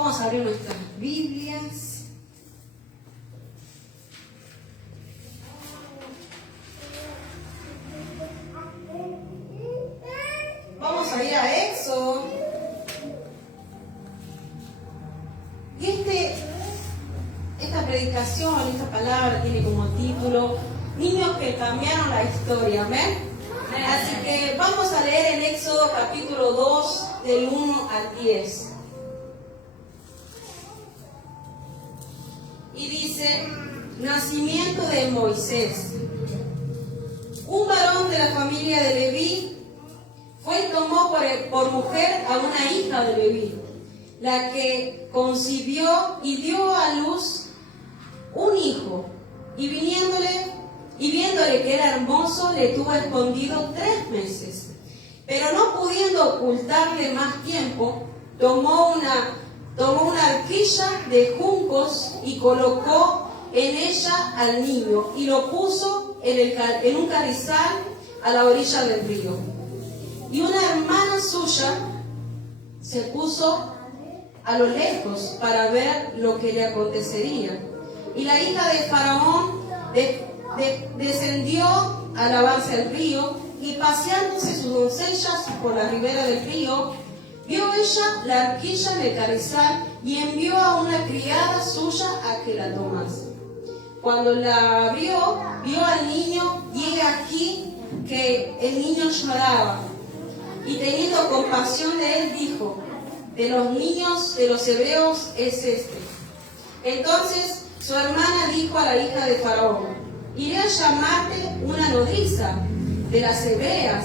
Vamos a abrir nuestras Biblias. Vamos a ir a Éxodo. Y esta predicación, esta palabra tiene como título Niños que cambiaron la historia. ¿Amén? Así que vamos a leer en Éxodo capítulo 2 del 1 al 10. Y dice: nacimiento de Moisés. Un varón de la familia de Leví fue y tomó por mujer a una hija de Leví, la que concibió y dio a luz un hijo, y viéndole que era hermoso, le tuvo escondido 3 meses. Pero no pudiendo ocultarle más tiempo, tomó una arquilla de juncos y colocó en ella al niño y lo puso en un carrizal a la orilla del río. Y una hermana suya se puso a lo lejos para ver lo que le acontecería. Y la hija de Faraón descendió a lavarse al río, y paseándose sus doncellas por la ribera del río, vio ella la arquilla en el carrizal y envió a una criada suya a que la tomase. Cuando la abrió, vio al niño, y he aquí que el niño lloraba. Y teniendo compasión de él, dijo: de los niños de los hebreos es este. Entonces su hermana dijo a la hija de Faraón: iré a llamarte una nodriza de las hebreas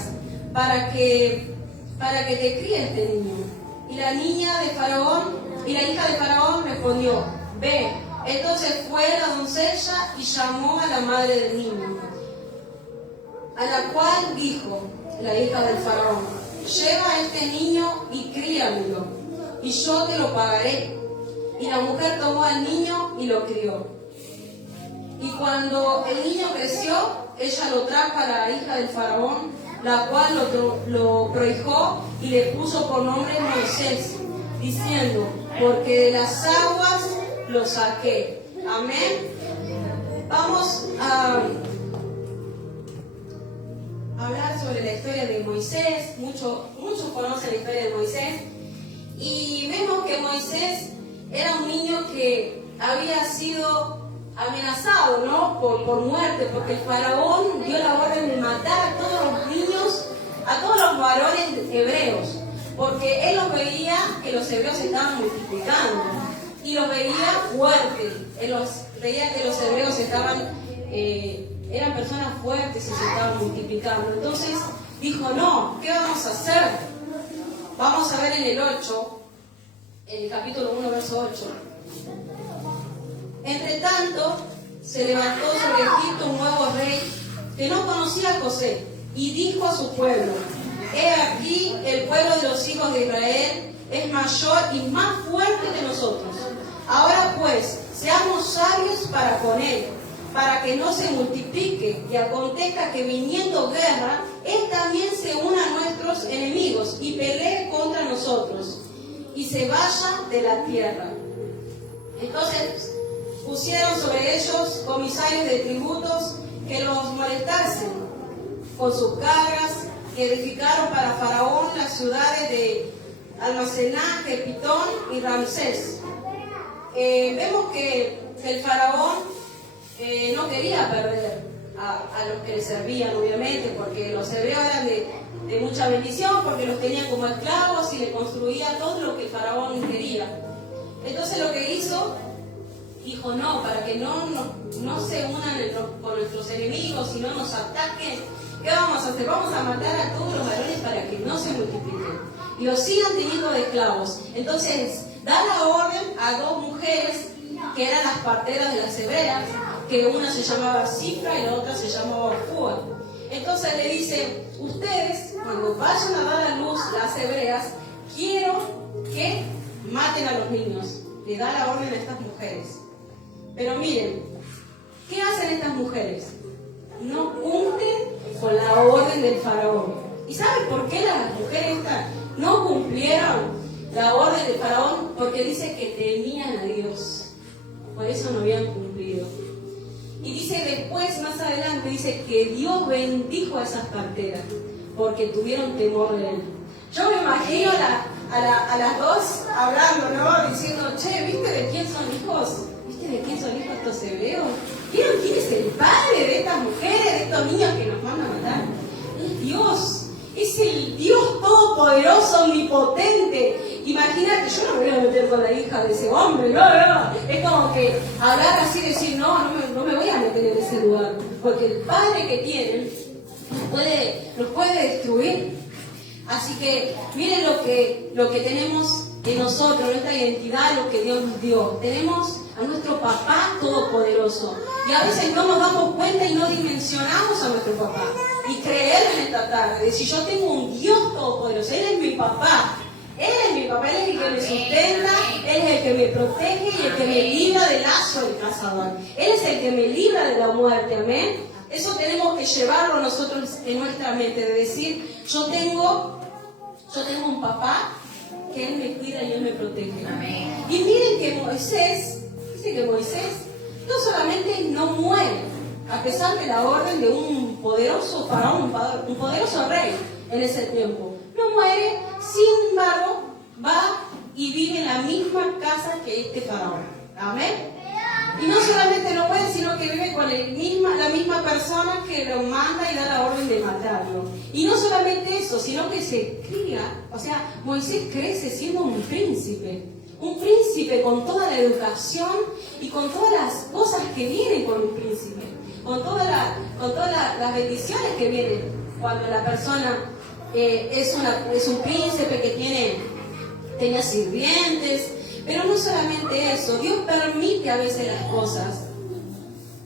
para que te críe este niño. Y la hija de Faraón respondió: ve. Entonces fue la doncella y llamó a la madre del niño, a la cual dijo la hija del Faraón: lleva a este niño y críamelo, y yo te lo pagaré. Y la mujer tomó al niño y lo crió. Y cuando el niño creció, ella lo trajo a la hija del Faraón, la cual lo prohijó y le puso por nombre Moisés, diciendo: porque de las aguas lo saqué. Amén. Vamos a hablar sobre la historia de Moisés. Muchos conocen la historia de Moisés. Y vemos que Moisés era un niño que había sido amenazado, ¿no? por muerte, porque el faraón dio la orden de matar a todos los niños, a todos los varones hebreos, porque él los veía que los hebreos se estaban multiplicando y los veía fuertes. Él veía que los hebreos eran personas fuertes y se estaban multiplicando. Entonces dijo: no, ¿qué vamos a hacer? Vamos a ver en el 8, en el capítulo 1, verso 8. Entre tanto, se levantó sobre Egipto un nuevo rey que no conocía a José, y dijo a su pueblo: he aquí, el pueblo de los hijos de Israel es mayor y más fuerte que nosotros. Ahora pues, seamos sabios para con él, para que no se multiplique, y acontezca que viniendo guerra, él también se una a nuestros enemigos y pelee contra nosotros, y se vaya de la tierra. Entonces pusieron sobre ellos comisarios de tributos que los molestasen con sus cargas, y edificaron para Faraón las ciudades de Almacenaje, Pitón y Ramsés. Vemos que el Faraón no quería perder a los que le servían, obviamente, porque los hebreos eran de mucha bendición, porque los tenían como esclavos y le construía todo lo que el Faraón quería. Entonces lo que hizo, dijo: no, para que no se unan con nuestros enemigos y no nos ataquen, ¿qué vamos a hacer? Vamos a matar a todos los varones para que no se multipliquen y los sigan teniendo de esclavos. Entonces da la orden a 2 mujeres que eran las parteras de las hebreas, que una se llamaba Cifra y la otra se llamaba Fua. Entonces le dice: ustedes, cuando vayan a dar a luz las hebreas, quiero que maten a los niños. Le da la orden a estas mujeres. Pero miren, ¿qué hacen estas mujeres? No cumplen con la orden del faraón. ¿Y saben por qué las mujeres estas no cumplieron? la orden de Faraón porque dice que temían a Dios. Por eso no habían cumplido. Y dice después, más adelante, dice que Dios bendijo a esas parteras porque tuvieron temor de Él. Yo me imagino a las dos hablando, ¿no? Diciendo, che, ¿viste de quién son hijos? ¿Viste de quién son hijos estos hebreos? ¿Vieron quién es el padre de estas mujeres, de estos niños que nos van a matar? Es Dios. Es el Dios todopoderoso, omnipotente. Imagínate, yo no me voy a meter con la hija de ese hombre, no. Es como que hablar así, decir, no me voy a meter en ese lugar. Porque el padre que tienen nos puede destruir. Así que miren lo que tenemos en nosotros, nuestra identidad, lo que Dios nos dio. Tenemos a nuestro papá todopoderoso. Y a veces no nos damos cuenta y no dimensionamos a nuestro papá. Y creer en esta tarde, decir, yo tengo un Dios todopoderoso, Él es mi papá. Él es mi papá, Él es el que me sustenta, Él es el que me protege y el que me libra del lazo del cazador. Él es el que me libra de la muerte, amén. Eso tenemos que llevarlo nosotros en nuestra mente, de decir, yo tengo un papá que Él me cuida y Él me protege. Amén. Y miren que Moisés, dice que Moisés no solamente no muere, a pesar de la orden de un poderoso faraón, un poderoso rey en ese tiempo. No muere, sin embargo, va y vive en la misma casa que este faraón. Amén. Y no solamente no muere, sino que vive con la misma persona que lo manda y da la orden de matarlo. Y no solamente eso, sino que se cría, o sea, Moisés crece siendo un príncipe con toda la educación y con todas las cosas que vienen con un príncipe, con todas las bendiciones que vienen cuando la persona es un príncipe que tenía sirvientes. Pero no solamente eso, Dios permite a veces las cosas,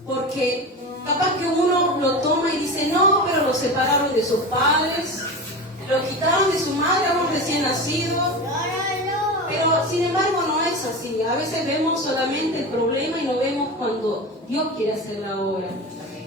porque capaz que uno lo toma y dice, no, pero lo separaron de sus padres, lo quitaron de su madre, aún recién nacido. Pero sin embargo no es así. A veces vemos solamente el problema y no vemos cuando Dios quiere hacer la obra.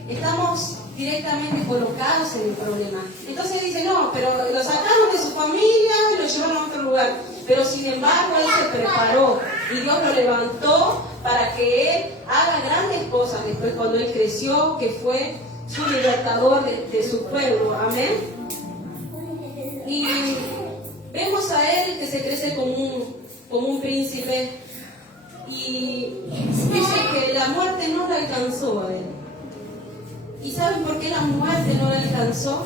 Estamos directamente colocados en el problema. Entonces dice, no, pero lo sacaron de su familia y lo llevaron a otro lugar. Pero sin embargo Él se preparó y Dios lo levantó para que Él haga grandes cosas después cuando Él creció, que fue su libertador de su pueblo. Amén. Y vemos a Él que se crece como un príncipe y dice que la muerte no le alcanzó a Él. ¿Y saben por qué la muerte no le alcanzó?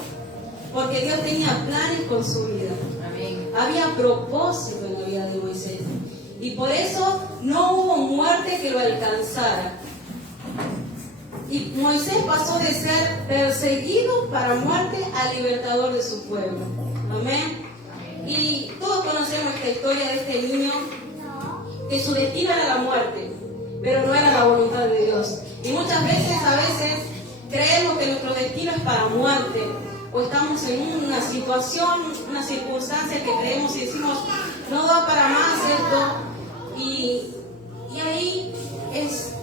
Porque Dios tenía planes con su vida. Amén. Había propósito en la vida de Moisés. Y por eso no hubo muerte que lo alcanzara. Y Moisés pasó de ser perseguido para muerte a libertador de su pueblo. Amén. Y todos conocemos esta historia de este niño que su destino era la muerte, pero no era la voluntad de Dios. Y muchas veces, creemos que nuestro destino es para muerte, o estamos en una situación, una circunstancia que creemos y decimos, no da para más esto, y ahí es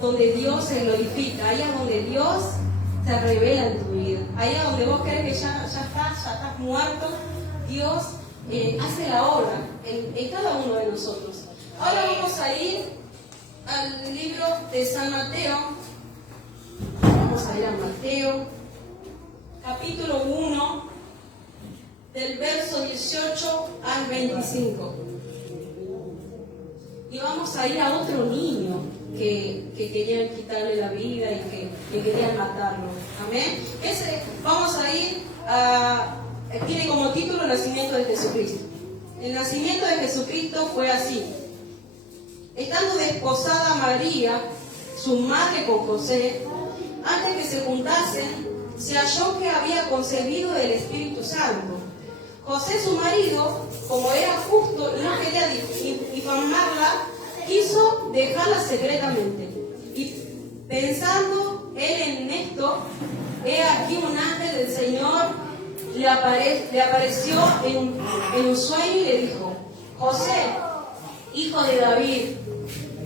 donde Dios se glorifica, ahí es donde Dios se revela en tu vida, ahí es donde vos crees que ya estás muerto. Dios hace la obra en cada uno de nosotros. Ahora vamos a ir al libro de San Mateo. Vamos a ir a Mateo, capítulo 1, del verso 18 al 25. Y vamos a ir a otro niño que querían quitarle la vida y que querían matarlo. Amén. Vamos a ir tiene como título el nacimiento de Jesucristo. El nacimiento de Jesucristo fue así. Estando desposada María, su madre, con José, antes que se juntasen, se halló que había concebido del Espíritu Santo. José, su marido, como era justo y no quería difamarla, quiso dejarla secretamente. Y pensando él en esto, he aquí un ángel del Señor le apareció en un sueño y le dijo: José, hijo de David,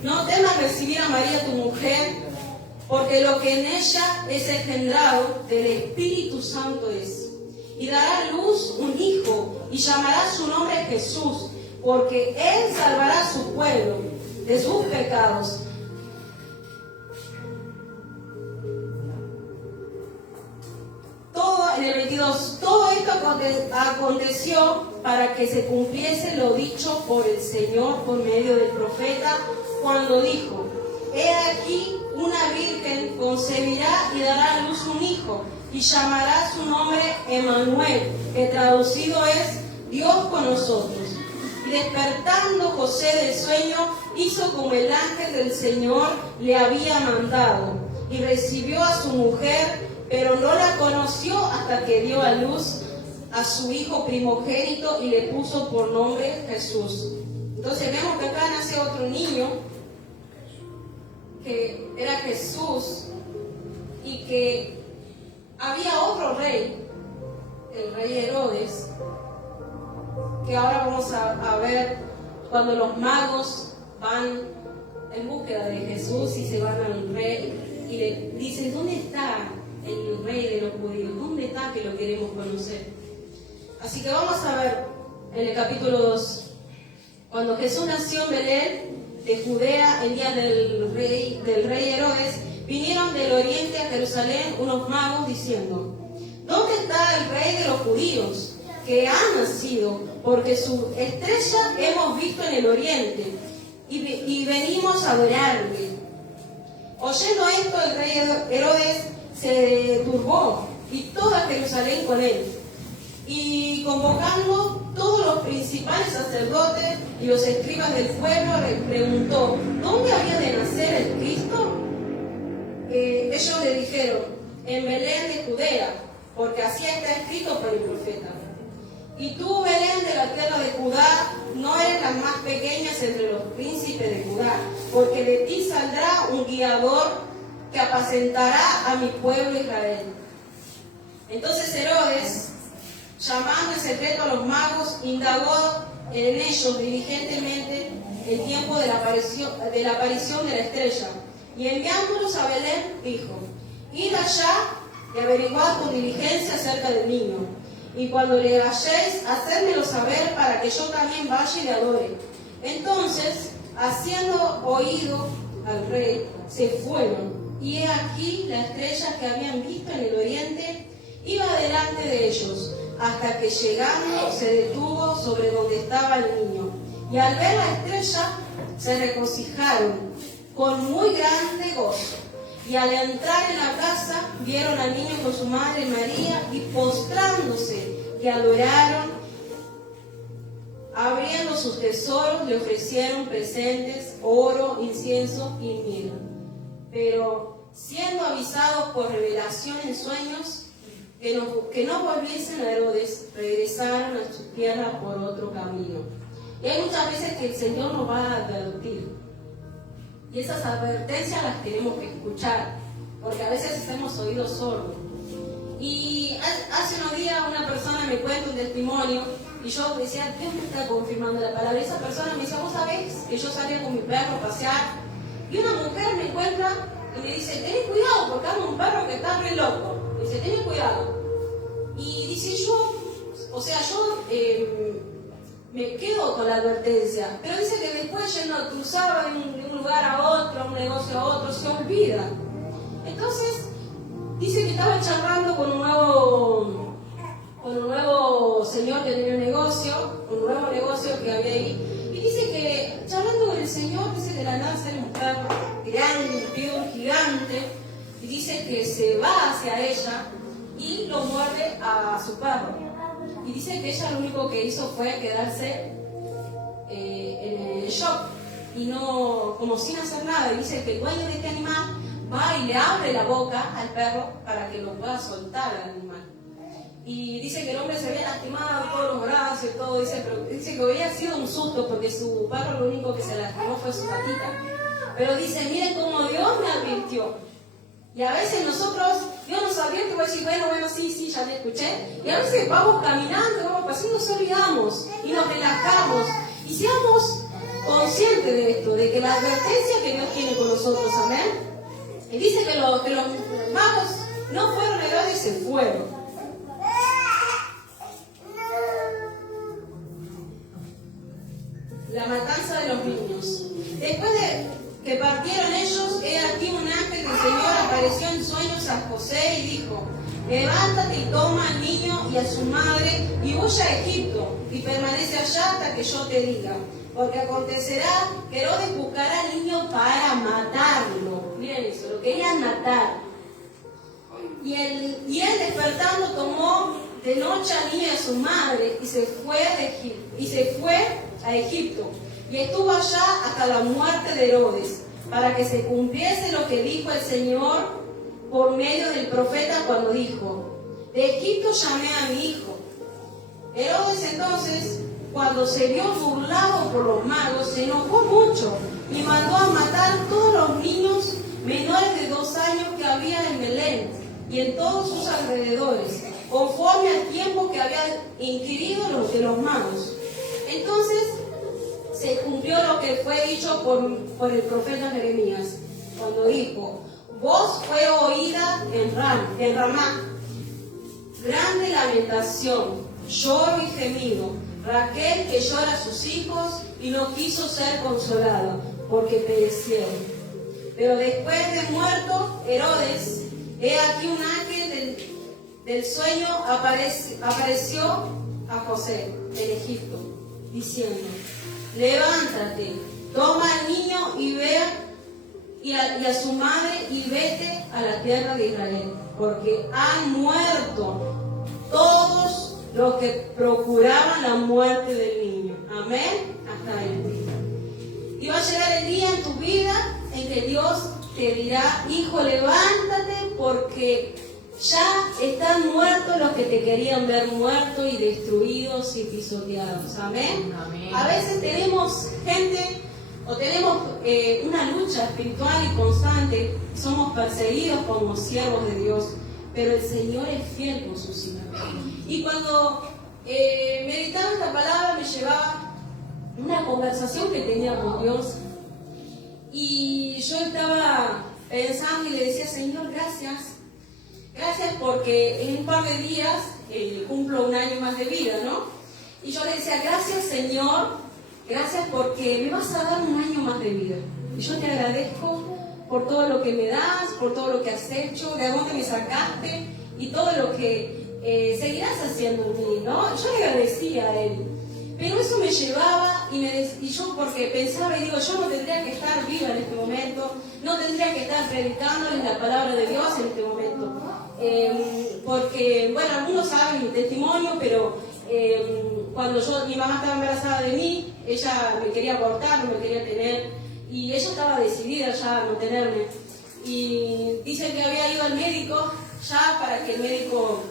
no temas recibir a María tu mujer, porque lo que en ella es engendrado del Espíritu Santo es. Y dará a luz un hijo, y llamará su nombre Jesús, porque Él salvará a su pueblo de sus pecados. En el 22, todo esto aconteció para que se cumpliese lo dicho por el Señor por medio del profeta, cuando dijo: He aquí, una virgen concebirá y dará a luz un hijo, y llamará su nombre Emmanuel, que traducido es Dios con nosotros. Y despertando José del sueño, hizo como el ángel del Señor le había mandado, y recibió a su mujer, pero no la conoció hasta que dio a luz a su hijo primogénito y le puso por nombre Jesús. Entonces vemos que acá nace otro niño, que era Jesús, y que había otro rey, el rey Herodes, que ahora vamos a ver cuando los magos van en búsqueda de Jesús y se van al rey y le dicen: ¿dónde está el rey de los judíos? ¿Dónde está, que lo queremos conocer? Así que vamos a ver en el capítulo 2. Cuando Jesús nació en Belén de Judea, el día del rey Herodes, vinieron del oriente a Jerusalén unos magos diciendo: ¿dónde está el rey de los judíos, que ha nacido? Porque su estrella hemos visto en el oriente y venimos a adorarle. Oyendo esto, el rey Herodes se turbó, y toda Jerusalén con él. Y convocando todos los principales sacerdotes y los escribas del pueblo, le preguntó: ¿dónde había de nacer el Cristo? Ellos le dijeron: en Belén de Judea, porque así está escrito por el profeta. Y tú, Belén, de la tierra de Judá, no eres la más pequeña entre los príncipes de Judá, porque de ti saldrá un guiador que apacentará a mi pueblo Israel. Entonces Herodes, llamando en secreto a los magos, indagó en ellos diligentemente el tiempo de la aparición de la estrella, y enviándolos a Belén, dijo: id allá y averiguad con diligencia acerca del niño, y cuando le halléis, hacérmelo saber, para que yo también vaya y le adore. Entonces, haciendo oído al rey, se fueron, y he aquí la estrella que habían visto en el oriente iba delante de ellos, hasta que llegando se detuvo sobre donde estaba el niño. Y al ver la estrella se regocijaron con muy grande gozo. Y al entrar en la casa vieron al niño con su madre María, y postrándose le adoraron. Abriendo sus tesoros le ofrecieron presentes, oro, incienso y mirra. Pero siendo avisados por revelación en sueños que no volviesen a Herodes, regresaron a su tierra por otro camino. Y hay muchas veces que el Señor nos va a advertir, y esas advertencias las tenemos que escuchar, porque a veces hacemos oídos sordos. Y hace unos días una persona me cuenta un testimonio, y yo decía: Dios me está confirmando la palabra. Y esa persona me decía: vos sabés que yo salía con mi perro a pasear, y una mujer me encuentra y me dice: tenés cuidado, porque hay un perro que está re loco. Me dice: tenés cuidado. Y dice: yo me quedo con la advertencia, pero dice que después yendo, cruzaba de un lugar a otro, a un negocio a otro, se olvida. Entonces dice que estaba charlando con un nuevo señor que tenía un nuevo negocio que había ahí, y dice que charlando con el señor, dice que de la nada sale un perro grande, un gigante, y dice que se va hacia ella y lo muerde a su perro. Y dice que ella lo único que hizo fue quedarse en el shock, y no, como sin hacer nada. Y dice que el dueño de este animal va y le abre la boca al perro para que lo pueda soltar al animal. Y dice que el hombre se había lastimado todos los brazos y todo, pero dice que había sido un susto, porque su perro lo único que se lastimó fue su patita. Pero dice: miren cómo Dios me advirtió. Y a veces nosotros, Dios nos advierte y voy a decir: bueno, sí, ya te escuché. Y a veces vamos caminando, vamos pasando, nos olvidamos y nos relajamos. Y seamos conscientes de esto, de que la advertencia que Dios tiene con nosotros, amén. Y dice que los magos no fueron a Herodes, se fueron. que partieron ellos, he aquí un ángel del Señor apareció en sueños a José y dijo: levántate y toma al niño y a su madre y huye a Egipto y permanece allá hasta que yo te diga. Porque acontecerá que Herodes buscará al niño para matarlo. Miren eso, lo querían matar. Y él despertando tomó de noche al niño y a su madre y se fue a Egipto. Y estuvo allá hasta la muerte de Herodes, para que se cumpliese lo que dijo el Señor por medio del profeta cuando dijo: de Egipto llamé a mi hijo. Herodes entonces, cuando se vio burlado por los magos, se enojó mucho y mandó a matar todos los niños menores de 2 años que había en Belén y en todos sus alrededores, conforme al tiempo que había inquirido de los magos. Entonces se cumplió lo que fue dicho por el profeta Jeremías, cuando dijo: voz fue oída en Ramá, grande lamentación, lloro y gemido, Raquel que llora a sus hijos y no quiso ser consolada, porque perecieron. Pero después de muerto Herodes, he aquí un ángel del sueño apareció a José en Egipto, diciendo: levántate, toma al niño y ve y a su madre y vete a la tierra de Israel, porque han muerto todos los que procuraban la muerte del niño. Amén. Hasta ahí. Y va a llegar el día en tu vida en que Dios te dirá: hijo, levántate, porque ya están muertos los que te querían ver muerto y destruidos y pisoteados. Amén. Amén. A veces tenemos gente o tenemos una lucha espiritual y constante, somos perseguidos como siervos de Dios, pero el Señor es fiel con sus hijos. Y cuando meditaba esta palabra me llevaba una conversación que tenía con Dios, y yo estaba pensando y le decía: Señor, gracias porque en un par de días cumplo 1 año más de vida, ¿no? Y yo le decía: gracias, Señor, gracias porque me vas a dar 1 año más de vida. Y yo te agradezco por todo lo que me das, por todo lo que has hecho, de dónde me sacaste y todo lo que seguirás haciendo en mí, ¿no? Yo le agradecía a Él. Pero eso me llevaba y yo, porque pensaba y digo: yo no tendría que estar viva en este momento, no tendría que estar predicándoles la palabra de Dios en este momento. Porque, bueno, algunos saben mi testimonio, pero cuando mi mamá estaba embarazada de mí, ella me quería abortar, no me quería tener, y ella estaba decidida ya a no tenerme. Y dice que había ido al médico ya para que el médico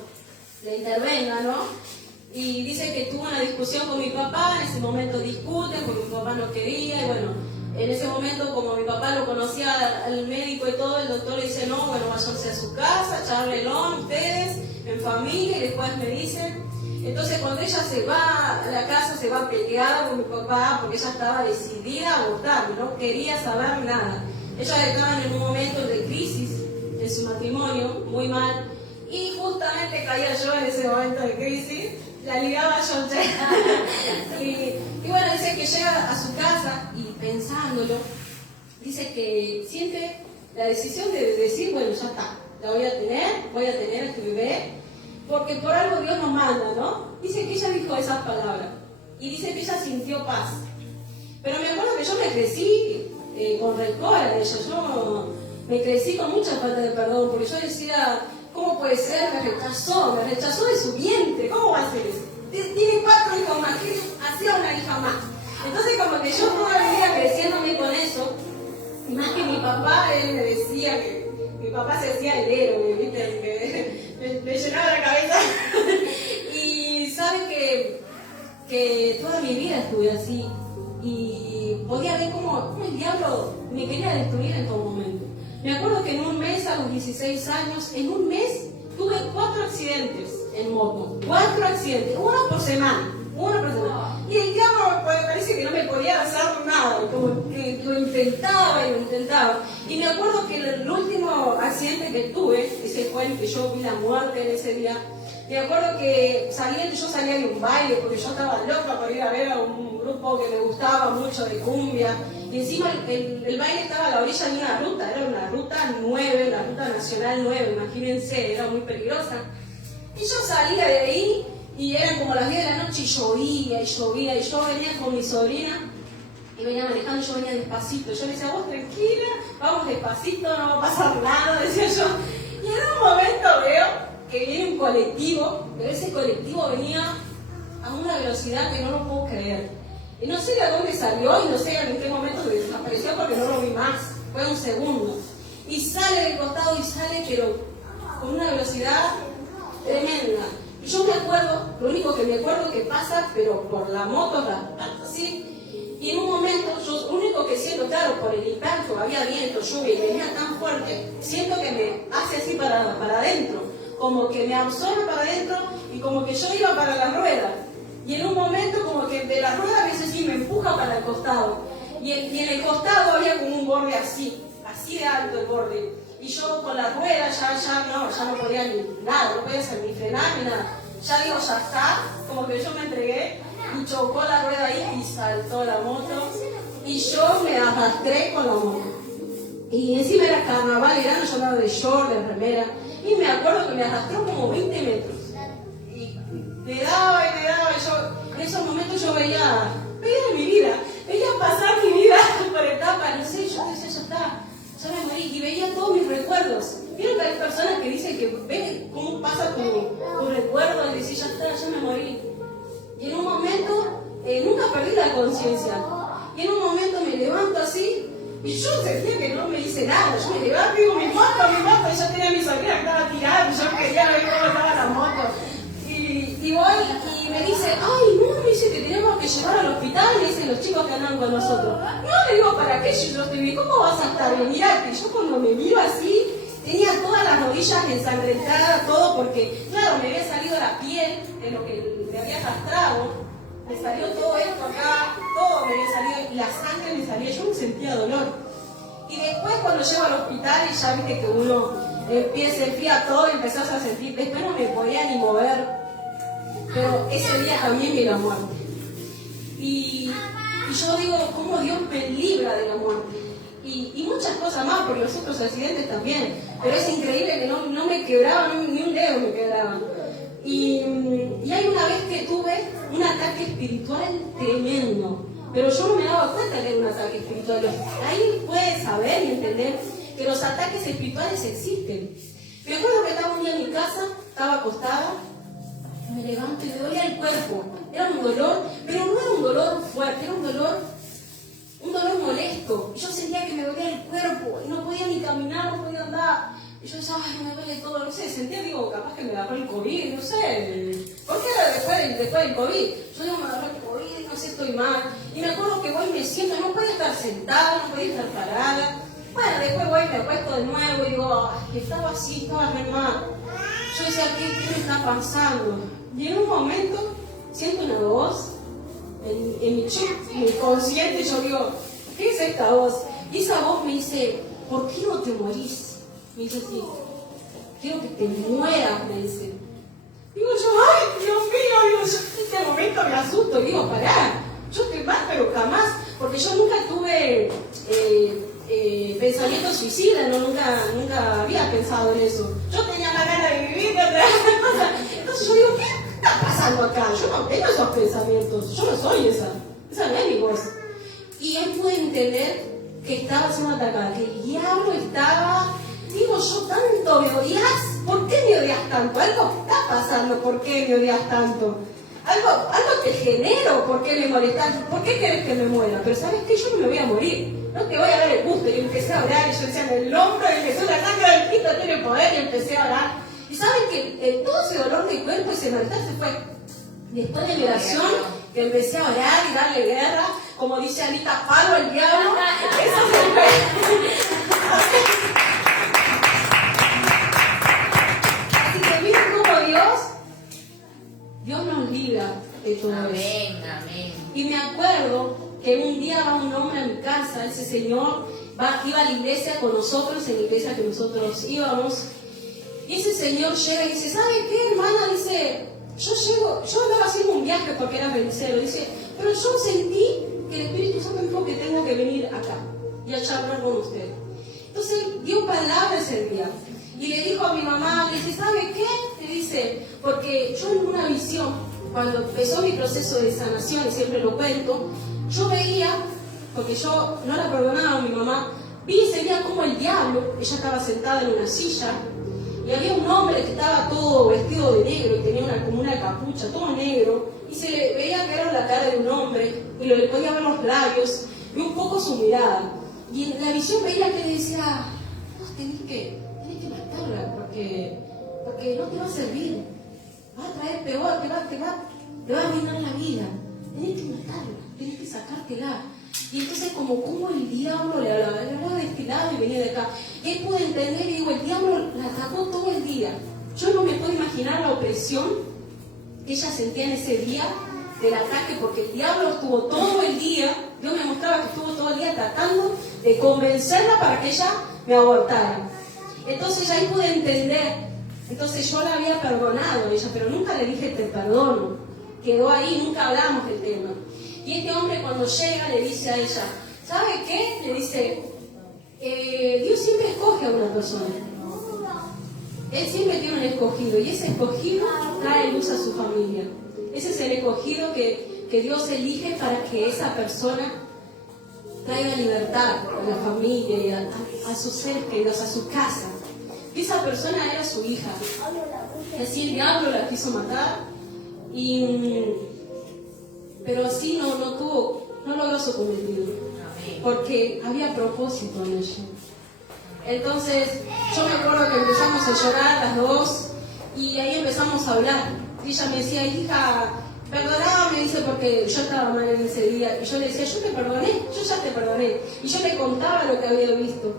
le intervenga, ¿no? Y dice que tuvo una discusión con mi papá, en ese momento discuten porque mi papá no quería, y bueno, en ese momento, como mi papá lo conocía al médico y todo, el doctor le dice: no, bueno, váyanse a su casa, charlenlo ustedes, en familia, y después me dicen. Entonces cuando ella se va a la casa, se va peleada con mi papá, porque ella estaba decidida a abortar, no quería saber nada. Ella estaba en un momento de crisis en su matrimonio, muy mal, y justamente caía yo en ese momento de crisis, la ligaba yo. y bueno, dice que llega a su casa y pensándolo, dice que siente la decisión de decir: bueno, ya está, la voy a tener a este bebé, porque por algo Dios nos manda, ¿no? Dice que ella dijo esas palabras y dice que ella sintió paz. Pero me acuerdo que yo me crecí con rencor a ella, yo me crecí con mucha falta de perdón, porque yo decía: ¿cómo puede ser? Me rechazó de su vientre, ¿cómo va a ser eso? Tiene 4 hijos más, hacía una hija más. Entonces como que yo toda la vida creciéndome con eso, y más que mi papá, él me decía que mi papá se hacía el héroe, ¿viste? Que me llenaba la cabeza. Y sabe que toda mi vida estuve así, y podía ver cómo el diablo me quería destruir en todo momento. Me acuerdo que en un mes, a los 16 años, en un mes tuve 4 accidentes en moto. 4 accidentes, uno por semana. Y el diablo parece que no me podía hacer nada, como que lo intentaba. Y me acuerdo que el último accidente que tuve, ese fue el que yo vi la muerte en ese día. Me acuerdo que yo salía de un baile porque yo estaba loca por ir a ver a un grupo que me gustaba mucho de cumbia. y encima el baile estaba a la orilla de una ruta, era una ruta 9, la ruta nacional 9, imagínense, era muy peligrosa. Y yo salía de ahí y eran como las 10 de la noche y llovía, y llovía, y yo venía con mi sobrina y venía manejando, yo venía despacito. Yo le decía, vos tranquila, vamos despacito, no va a pasar nada, decía yo. Y en un momento veo que viene un colectivo, pero ese colectivo venía a una velocidad que no lo puedo creer. Y no sé de dónde salió y no sé en qué momento se desapareció porque no lo vi más, fue un segundo. Y sale del costado y sale, pero con una velocidad tremenda. Y yo me acuerdo, lo único que me acuerdo que pasa, pero por la moto, así. Y en un momento, yo lo único que siento, claro, por el impacto, había viento, lluvia y venía tan fuerte, siento que me hace así para adentro, como que me absorbe para adentro y como que yo iba para la rueda. Y en un momento como que de la rueda a veces sí me empuja para el costado. Y en el costado había como un borde así de alto el borde. Y yo con la rueda ya no podía ni nada, no podía hacer ni frenar ni nada. Ya digo, ya está, como que yo me entregué. Y chocó la rueda ahí y saltó la moto y yo me arrastré con la moto. Y encima era carnaval, era yo andaba de short, de remera, y me acuerdo que me arrastró como 20 metros. Y le daba y yo, en esos momentos yo veía mi vida, veía pasar mi vida por etapas, no sé, yo decía, ya está, ya me morí, y veía todos mis recuerdos. Vieron que hay personas que dicen que ven cómo pasa tu recuerdo y decís, ya está, ya me morí. Y en un momento, nunca perdí la conciencia. Y en un momento me levanto así, y yo sentía que no me hice nada. Yo me levanto y digo, mi moto, y yo tenía mi sobrina que estaba tirada, y yo quería ver cómo estaba la moto. Y voy y me dice, ay, no, me dice que tenemos que llevar al hospital, me dicen los chicos que andan con nosotros. No, le digo, ¿para qué? Yo estoy bien, ¿cómo vas a estar bien? Mirá, que yo cuando me miro así, tenía todas las rodillas ensangrentadas, todo, porque, claro, me había salido la piel de lo que me había arrastrado, me salió todo esto acá, todo me había salido, y la sangre me salía, yo me sentía dolor. Y después cuando llego al hospital y ya viste que uno se enfría todo y empezás a sentir, después no me podía ni mover, pero ese día también vi la muerte. Y yo digo, ¿cómo Dios me libra de la muerte? Y muchas cosas más, por los otros accidentes también, pero es increíble que no me quebraban, ni un dedo me quebraba. Y hay una vez que tuve un ataque espiritual tremendo, pero yo no me daba cuenta que era un ataque espiritual. Ahí puedes saber y entender que los ataques espirituales existen. Me acuerdo que estaba un día en mi casa, estaba acostada, me levanto y me dolía el cuerpo. Era un dolor, pero no era un dolor fuerte, era un dolor molesto. Y yo sentía que me dolía el cuerpo y no podía ni caminar, no podía andar. Y yo decía, ay, me duele todo, no sé, sentía, digo, capaz que me agarró el COVID, no sé, porque era después del COVID. Yo digo, me agarró el COVID, no sé, estoy mal. Y me acuerdo que voy y me siento, no podía estar sentada, no podía estar parada. Bueno, después voy y me acuesto de nuevo y digo, ay, estaba así, estaba re mal. Yo decía, ¿qué me está pasando? Y en un momento siento una voz en mi chip, en mi consciente, yo digo, ¿qué es esta voz? Y esa voz me dice, ¿por qué no te morís? Me dice así, quiero que te mueras, me dice. Digo yo, ay, Dios mío, digo, yo en este momento me asusto, digo, pará, yo te mato, pero jamás, porque yo nunca tuve pensamientos suicidas, no, nunca había pensado en eso. Yo tenía la gana de vivir, de otra cosa. Entonces yo digo, ¿qué está pasando acá? Yo no tengo esos pensamientos, yo no soy esa no es mi voz. Y él pudo entender que estaba siendo atacada, que el diablo estaba, digo yo, tanto me odias, ¿por qué me odias tanto? Algo está pasando, ¿por qué me odias tanto? Algo te genero, ¿por qué me molestas? ¿Por qué querés que me muera? Pero ¿sabes qué? Yo no me voy a morir, no te voy a dar el gusto. Y empecé a orar, y yo decía, en el hombro, y empezó la sangre del Cristo tiene poder, y empecé a orar. Y ¿saben que todo ese dolor de cuerpo, ese malestar se fue? Después de mi oración, que empecé a orar y darle guerra, como dice Anita, palo al diablo, eso se fue. Así que miren cómo Dios nos libra de todo eso. Amén. Y me acuerdo que un día va un hombre a mi casa, ese señor iba a la iglesia con nosotros, en la iglesia que nosotros íbamos, y ese señor llega y dice, ¿sabe qué, hermana? Dice, yo andaba haciendo un viaje porque era vencero, dice, pero yo sentí que el Espíritu Santo me dijo que tengo que venir acá y a charlar con usted. Entonces dio palabra ese día y le dijo a mi mamá, le dice, ¿sabe qué? Le dice, porque yo en una visión, cuando empezó mi proceso de sanación, y siempre lo cuento, yo veía, porque yo no la perdonaba a mi mamá, vi ese día como el diablo, ella estaba sentada en una silla, y había un hombre que estaba todo vestido de negro y tenía como una capucha, todo negro, y se le veía que era la cara de un hombre, y le podía ver los labios, y un poco su mirada. Y en la visión veía que le decía, vos tenés que matarla, porque no te va a servir, va a traer peor, te va a arruinar la vida, tenés que matarla, tenés que sacártela. Y entonces como el diablo le hablaba de este lado y venía de acá. Y él pudo entender y digo, el diablo la atacó todo el día. Yo no me puedo imaginar la opresión que ella sentía en ese día del ataque, porque el diablo estuvo todo el día, Dios me mostraba que estuvo todo el día tratando de convencerla para que ella me abortara. Entonces ya ahí pude entender. Entonces yo la había perdonado a ella, pero nunca le dije te perdono. Quedó ahí, nunca hablamos del tema. Y este hombre cuando llega le dice a ella, ¿sabe qué? Le dice, Dios siempre escoge a una persona. Él siempre tiene un escogido y ese escogido trae luz a su familia. Ese es el escogido que Dios elige para que esa persona traiga libertad a la familia y a sus seres queridos, a su casa. Y esa persona era su hija. Así el diablo la quiso matar, pero así no logró su cometido, porque había propósito en ella. Entonces yo me acuerdo que empezamos a llorar las dos y ahí empezamos a hablar. Y ella me decía, hija, perdoname, dice, porque yo estaba mal en ese día. Y yo le decía, yo ya te perdoné. Y yo le contaba lo que había visto.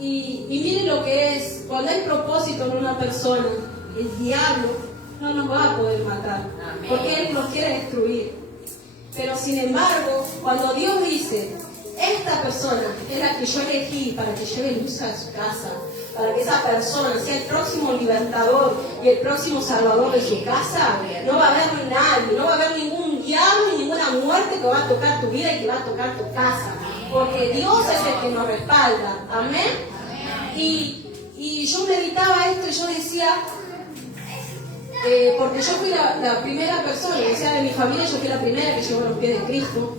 Y miren lo que es, cuando hay propósito en una persona, el diablo no nos va a poder matar, porque él nos quiere destruir. Pero sin embargo, cuando Dios dice, esta persona es la que yo elegí para que lleve luz a su casa, para que esa persona sea el próximo libertador y el próximo salvador de su casa, no va a haber nadie, no va a haber ningún diablo ni ninguna muerte que va a tocar tu vida y que va a tocar tu casa, porque Dios es el que nos respalda. Amén. Y yo meditaba esto y yo decía, porque yo fui la primera persona, o sea, de mi familia yo fui la primera que llevó los pies de Cristo.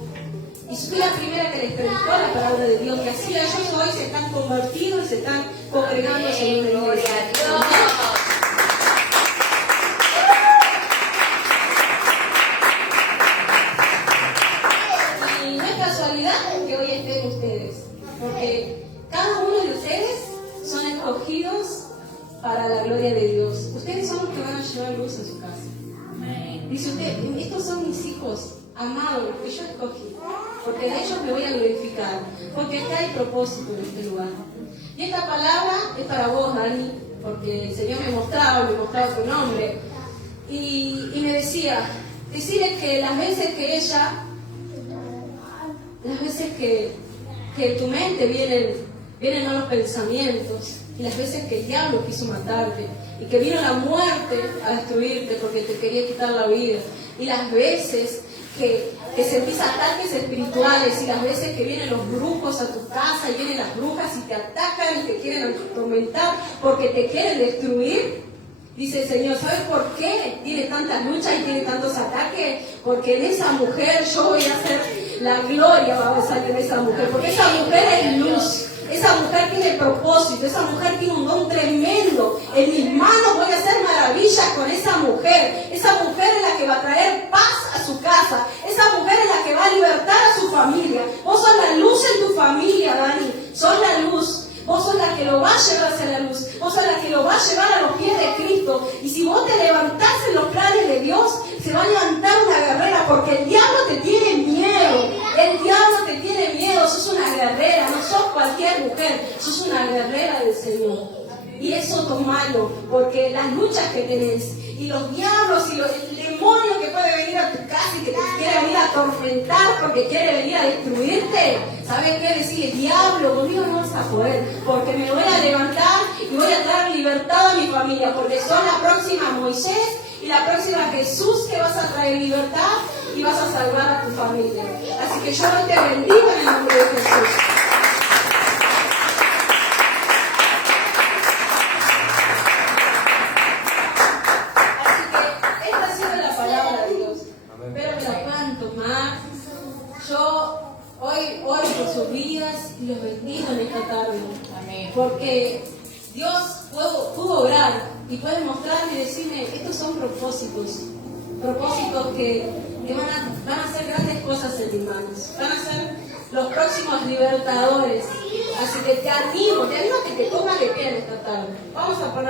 Y fui la primera que les predicó la palabra de Dios. Y así ellos hoy se están convertidos y se están congregando en una iglesia. Y no es casualidad que hoy estén ustedes, porque cada uno de ustedes son escogidos para la gloria de Dios. Ustedes son los que van a llevar luz a su casa. Dice usted, estos son mis hijos amados, los que yo escogí, porque de ellos me voy a glorificar, porque acá hay propósito en este lugar. Y esta palabra es para vos, Dani, porque el Señor me mostraba tu nombre, y me decía, decirle que las veces que en tu mente vienen malos pensamientos, y las veces que el diablo quiso matarte, y que vino la muerte a destruirte porque te quería quitar la vida, y las veces que sentís ataques espirituales, y las veces que vienen los brujos a tu casa y vienen las brujas y te atacan y te quieren atormentar porque te quieren destruir, dice el Señor, ¿sabes por qué tiene tantas luchas y tiene tantos ataques? Porque en esa mujer yo voy a hacer la gloria, va a salir en esa mujer, porque esa mujer es luz. Esa mujer tiene propósito, esa mujer tiene un don tremendo. En mis manos voy a hacer maravillas con esa mujer. Esa mujer es la que va a traer paz a su casa. Esa mujer es la que va a libertar a su familia. Vos sos la luz en tu familia, Dani. Sos la luz. Vos sos la que lo va a llevar hacia la luz. Vos sos la que lo va a llevar a los pies de Cristo. Y si vos te levantás en los planes de Dios, se va a levantar una guerrera, porque el diablo te tiene miedo. El diablo te tiene miedo. Sos una guerrera, no sos cualquier mujer. Sos una guerrera del Señor. Y eso no es malo, porque las luchas que tenés, y los diablos y el demonio que puede venir a tu casa y que te quiere venir a atormentar porque quiere venir a destruirte, ¿sabes qué? Decir, diablo, conmigo no vas a poder, porque me voy a levantar y voy a dar libertad a mi familia, porque son la próxima Moisés y la próxima Jesús que vas a traer libertad y y vas a salvar a tu familia. Así que yo hoy te bendigo en el nombre de Jesús. Así que esta ha sido la palabra de Dios. Pero me la puedan tomar. Yo hoy oro por sus vidas y los bendigo en esta tarde. Porque Dios pudo orar y puede mostrarme y decirme, estos son propósitos que van a hacer grandes cosas en mis manos, van a ser los próximos libertadores. Así que te animo a que te pongas de pie en esta tarde. Vamos a poner